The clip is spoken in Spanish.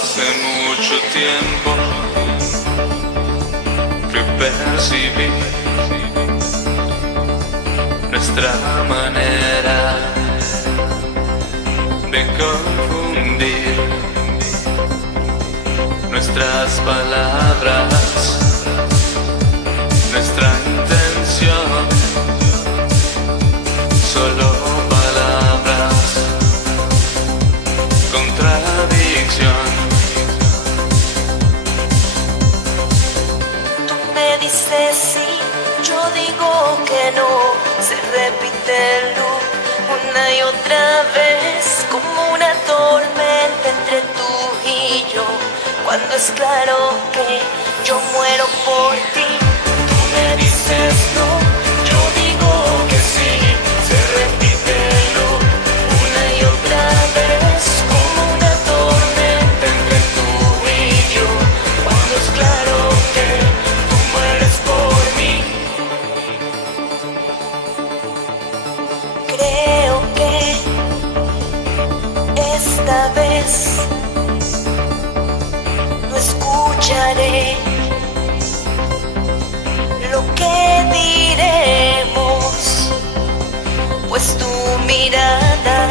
Hace mucho tiempo que percibí nuestra manera de confundir nuestras palabras, nuestra intención, solo palabras, contradicción. Tú me dices sí, yo digo que no, se repite el loop una y otra vez, como una tormenta entre tú y yo, cuando es claro que yo muero por ti. Tú me dices no, yo digo que sí, se repite el loop una y otra vez, como una tormenta entre tú y yo, cuando es claro que tú mueres por mí. Creo que esta vez no escucharé lo que diremos, pues tu mirada